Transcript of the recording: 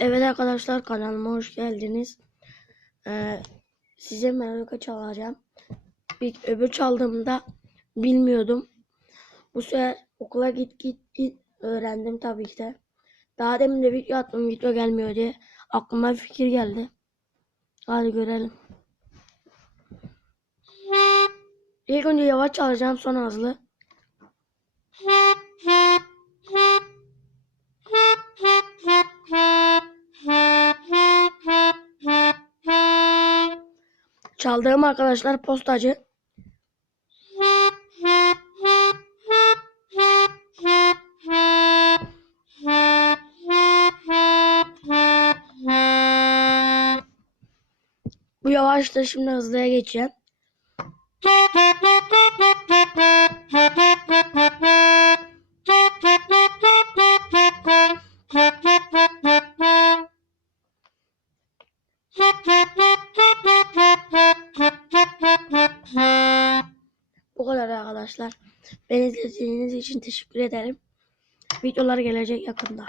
Evet arkadaşlar kanalıma hoş geldiniz. Ee, size melodika çalacağım. Bir, öbür çaldığımda bilmiyordum. Bu sefer okula git git git öğrendim tabii ki de. Daha demin de video attım video gelmiyor diye. Aklıma bir fikir geldi. Hadi görelim. İlk önce yavaş çalacağım sonra hızlı. Çaldığım arkadaşlar postacı. Bu yavaştır şimdi hızlıya geçeceğim. Bu kadar arkadaşlar. Beni izlediğiniz için teşekkür ederim. Videolar gelecek yakında.